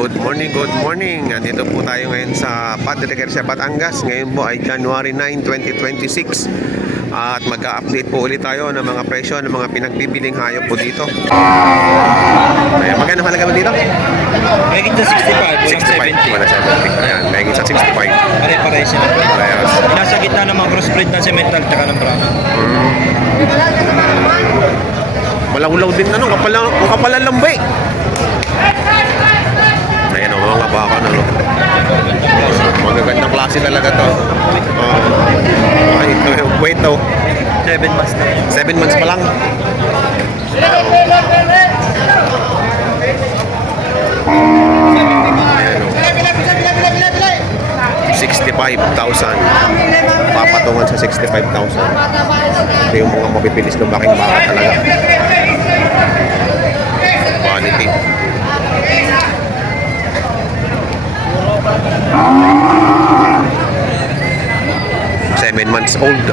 Good morning. Andito po tayo ngayon sa Padre Garcia, Batangas. Ngayon po ay January 9, 2026. At magka-update po ulit tayo ng mga presyo ng mga pinagbibiling hayop po dito. Ayan, magkano halaga mo dito? Mahigit sa 65, walang 70. Ayan, mahigit sa 65. Pare-pare sila. Parehas. Nasa gitna ng mga crossbreed na cemental tsaka ng brown. Malawlaw din ano, kapalan lambay. Ayan o, mga baka na no. Magagandang klase talaga to. Ay, ito yung wait to. 7 months na yun. 7 months pa lang. Ayan o. 65,000. Papatungan sa 65,000. Ito yung mga mapipilis ng baking baka talaga. Quality. 7 months old.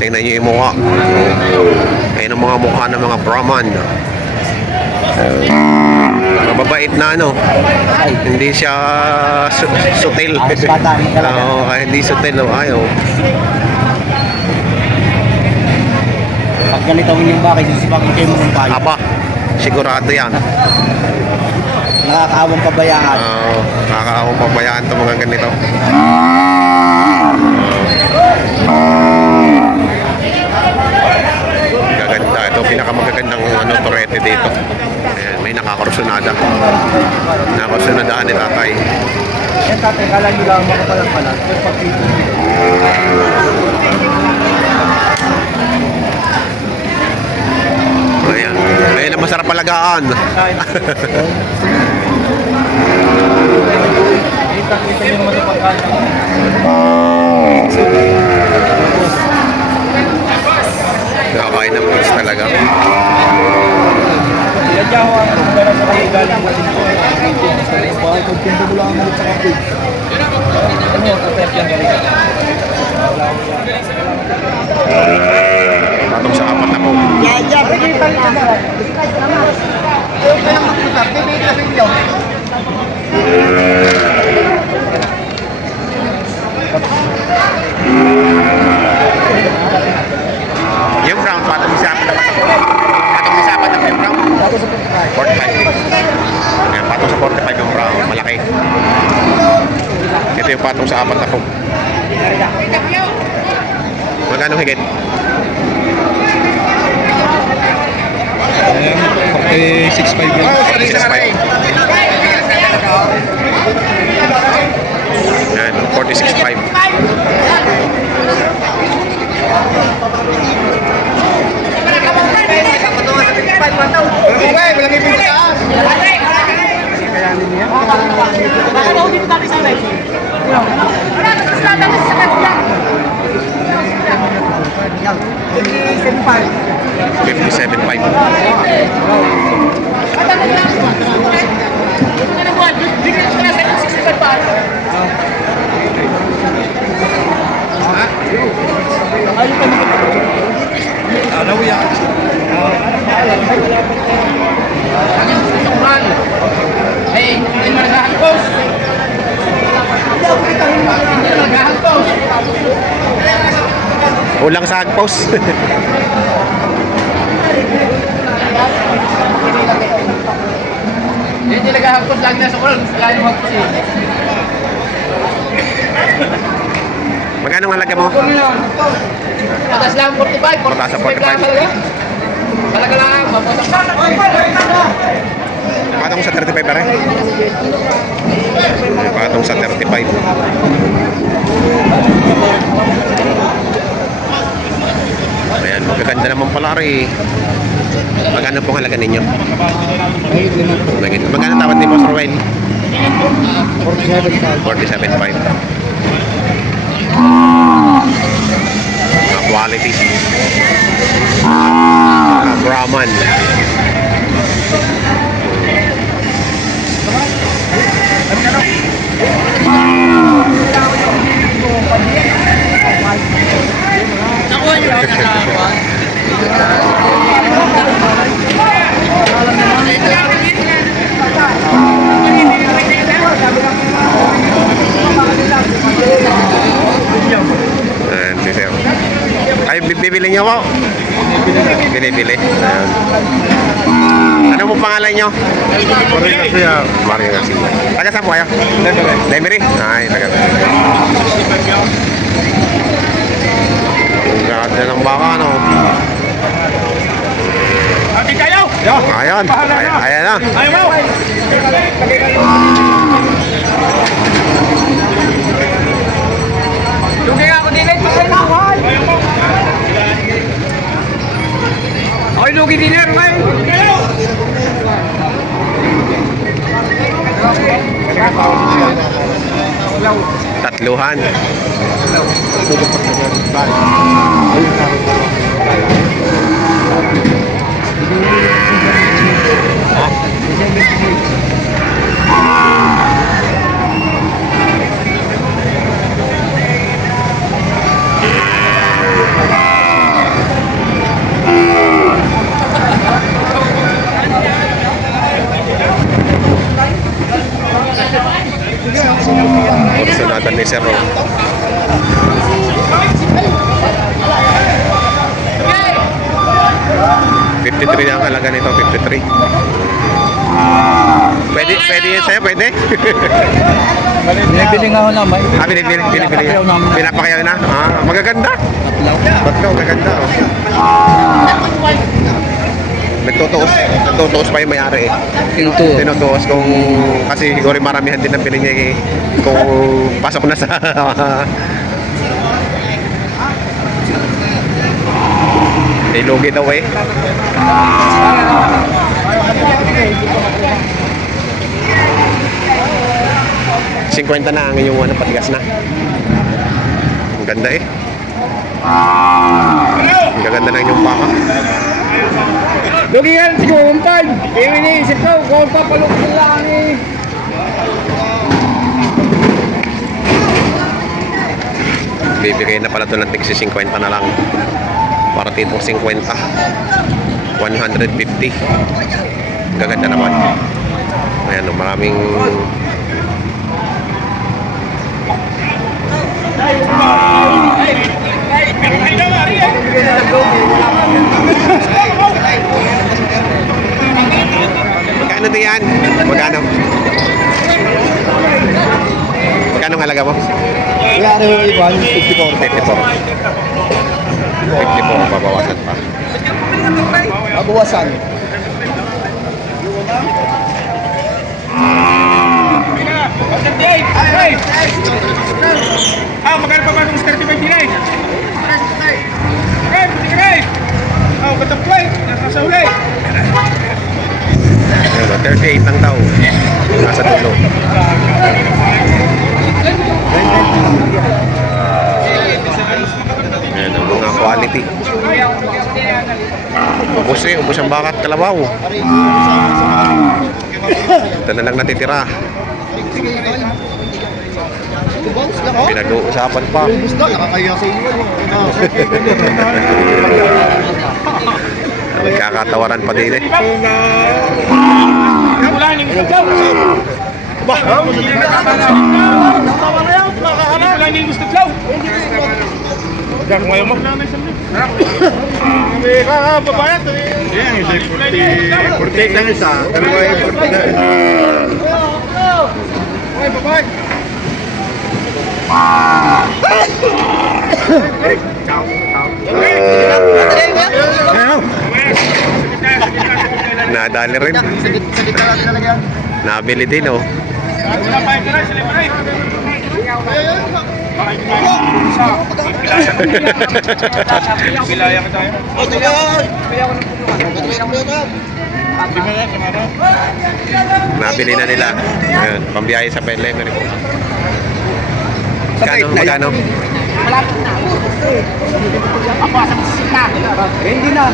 Tingnan nyo yung mukha. Ayun ang mga mukha ng mga Brahman. Mababait na ano. Hindi siya sutil. Hindi sutil. Ayaw. Pag ganito ang inyong bakit, sisipakin kayo mo ng bayo. Aba, sigurado yan. Nakakaawang pabayaan. Nakakaawang pabayaan itong mga ganito. Gaganda. Ito pinakamagagandang torete dito. Ayan, may nakakursunada. Nakakursunadahan ni tatay. Yan tatay, kala nyo lang makapalag-palag. Pero pag dito, Ayan. Ayan ang masarap palagaan. kita nyo naman sa pagkala. Nakakain ng fruits talaga. Yan dyan ako ang pagkala sa kayo galing mo din. Bakit kung pinto mo lang ang malit sa kapit? Ano yung katep yan galing? Patong sa apat na po. Yan, pwede pa rin ka na. Huwag ka lang magpusap. Pwede ka video. Yung brown, patong sa apat na po. Patong sa apat na po yung brown. 45. Ayan, patong sa 45 yung brown. Malaki. Ito yung patong sa apat na po. Magkano higit? Ayan, 46.5 yun. 46.5. Ayan, 46.5. Ulang sa hagpos. Hindi nag-hapos lang na sa kulal. Lalo hapos eh. Magkano ang halaga mo? Patas lang 45. Patas sa 45. Talaga lang. Patong sa 35 pa rin. Patong sa 35. Ayan, magaganda naman pala rin. Magkano pong halaga ninyo? Magkano tawad ni Boss Ruel? 47.5. Quality. Brahman. Nakuha nyo lang sa niyo po? Bili-bili. Ayan. Ano po pangalan niyo? Mario Garcia. Taga saan po kayo? Lemery? Ay, taga Lemery. Ang ganda ng baka, no? Ayan. Ayan na. Lugay ako dinay, pasay na ako. Ay, lugi dinay, ay. Tatluhan. Sunatan ni Sir Ro. $53 ang halaga nito, 53. Pwede yun sa'yo, pwede? Binibili nga ako naman. Binibili. Pinapakayaw namin. Pinapakayaw na? Magaganda. Tatlo, magaganda. Nagtutuos pa yung may-ari eh. Tinutuos kung, kasi siguro maramihan din ang pili niya eh, kung pasok na sa lugi daw eh. $50 na ang inyong patigas na. Ang ganda eh. Ang gaganda na inyong baka. Lugi yan, si Kumpad. Iniisip ko, kung papalukot lang eh. Bibigay na pala ito ng tigsi 50 na lang. Para tipong 50. 150. Gaganda naman. Ayan, maraming magkano din yan? Magkano? Magkano halaga mo? Wala rin yung iba, 54. 54, babawasan pa. Mabawasan. Magkano pa ba ng 35 dinay? Okay, pati ka ganda play. Nasa uli. Ayun, 38 lang daw. Nasa dulo. Ayan ang mga quality. Ubus ang bakat kalabaw. Ito na lang natitira. Pinag-uusapan pa. Nagkakatawaran pa din eh. Diyan mo mo. Babayad. Yan, isa 40 lang isa. Dalawa yung 40. Ay, babay. Nadali rin. Nabili din oh. Kilaya ka tayo. Nabili na nila. Ayan, pambiyahe sa Lemery. Magkano? Hindi na.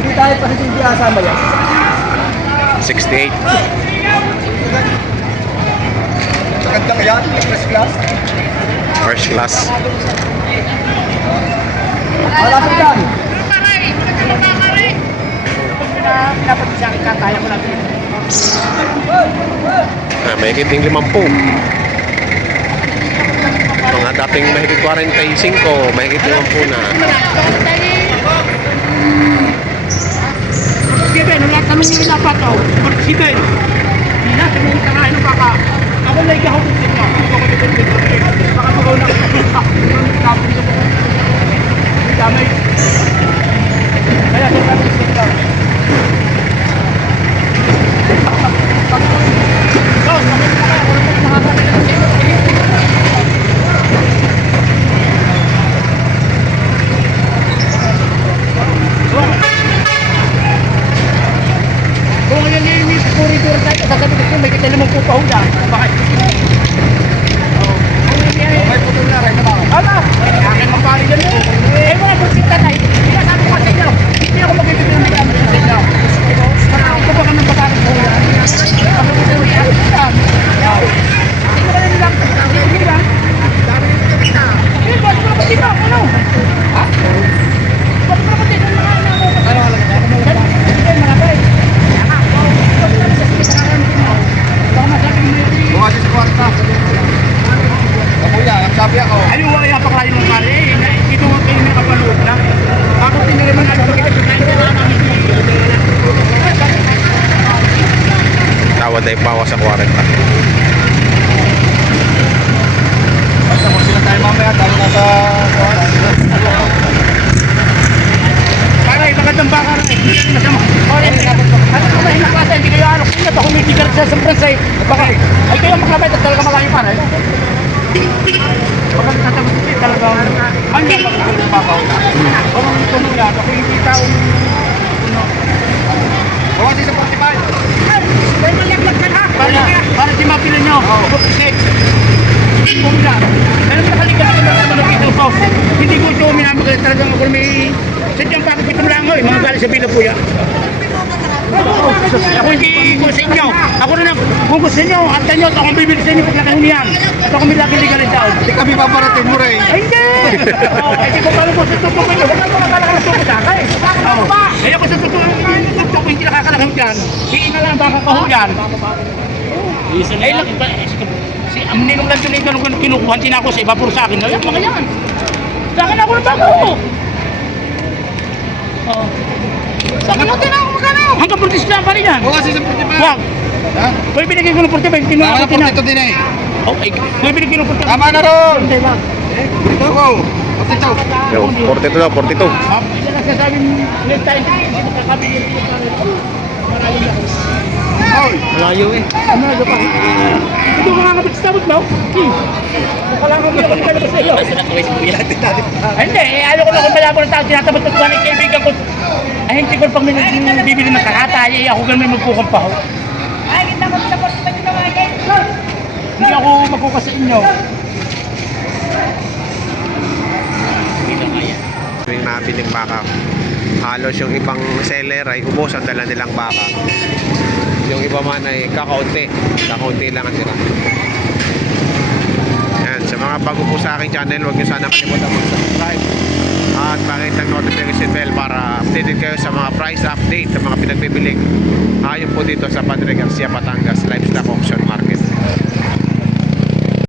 Hindi tayo pa sa hindi asama yan. 68. Maganda ka yan, first class. First class. Malapit yan. May kiting 50. Mga dating mahigit 45, mahigit 50 na. Sige, lahat kami nila pa to. Sige. Hindi na, sabihin ka nga, ano pa ka? Ako lang ikahawag sa inyo. Baka magaw na. Damay. Kaya sa kami sa inyo. Kung ngayon yung corridor tayo, sasabihin ko may kita naman po pahuda. Bakit? May putol na rin, diba? Ano? Akin mapari dyan mo. Eh, wala po si tatay. Sinasabi ko sa inyo. Hindi ako mag-ibig ng mga sa inyo. Parang ko ba ka ng pagkakas po yan? Ako po yung yan. Hindi ko lang nilang. Hindi ko lang. Dami yung pinagkita. Eh, ba't ko naman dito? Ano? Ha? Ba't ko naman dito? Ano alam mo? Hindi, malapay. Bukas sa kwarta. Kuya, nagsabi ako. Ay, wala yung paklayo ng pare. Ito ang kayo may kapanood na. Ako tiniriman at pagkakita ko na namin. Tawad ay bawas sa 40. Basta kung sila tayo mamaya, tayo nasa Para ipagandang baka rin. Masama. Ano ko ba hinakasa? Hindi kayo ano. Kung ito kumitigal sa Pransay. Baka. Ay kayo maklabay at talaga malayo pare. Baka tatapos ito talagang. Ano yung pagkakita ng baka? Kung ang tumulan, ako hindi tao. bukas sa 45. Ay! May malaglag ka na! Para si mapila nyo. Pag-upsik. Pumila. Kaya nakaligas ko na nakita ko. Hindi ko ito minamag kasi talagang ako may... Sadyang bakit ito lang ako eh. Mga galing sa Pilipuya. Ako hindi ko sa inyo. Ako na lang. Kung gusto nyo, antan nyo. Ako ang bibili sa inyo pag nakahunihan. Ito kung may lagi-ligalit daw. Hindi kami paparating mo rin. Ay, hindi! Ay, hindi ko pala po sa totoo ko. Huwag naman nakalakala sa sa akin. Kaya ko sa totoo ko, hindi nakakalakang dyan. Hiin na lang baka kahuyan. Ay, lang ba? Si Aminilong lang yun yung kinukuha. Hindi na ako sa iba. Puro sa akin na lang. Mga yan. Sa akin ako ng bago. Sa akin natin ako magkano. Hanggang 40 lang pa rin yan. Bukas sa 45. Wag. Ha? Pwede binigay ko ng 45. Tinuha Tama ko na 42 din eh. Okay. Pwede binigay ko ng 45. Tama na ron. Hindi ba? Ito ko. 42. Yo, 42 daw, 42. Yan ang sasabing ulit tayo hindi makakabili yung maraming lang. Hoy. Malayo eh. Ano na pa? Ito ko nga kapit sa tabot mo? Wala kang ginagawa ka labas sa iyo. Ay hindi, ayaw ko na kung malabo ng tao tinatabot ng tuwan ng kaibigan ko. Ay hindi ko pag may bibili ng takata, ay ako ganun may magkukan pa ho. Ay, kita mo sa porto pa dito mga guys. Hindi ako magkukas sa inyo. Yung nabiling baka, halos yung ibang seller ay ubos ang dala nilang baka. Yung iba man ay kakaunti lang ang tira. Yan, sa mga bago po sa aking channel, huwag nyo sana kalimutan mag-subscribe at pakit ang notification bell para updated kayo sa mga price update sa mga pinagbibiling hayop po dito sa Padre Garcia, Batangas Livestock Auction Market.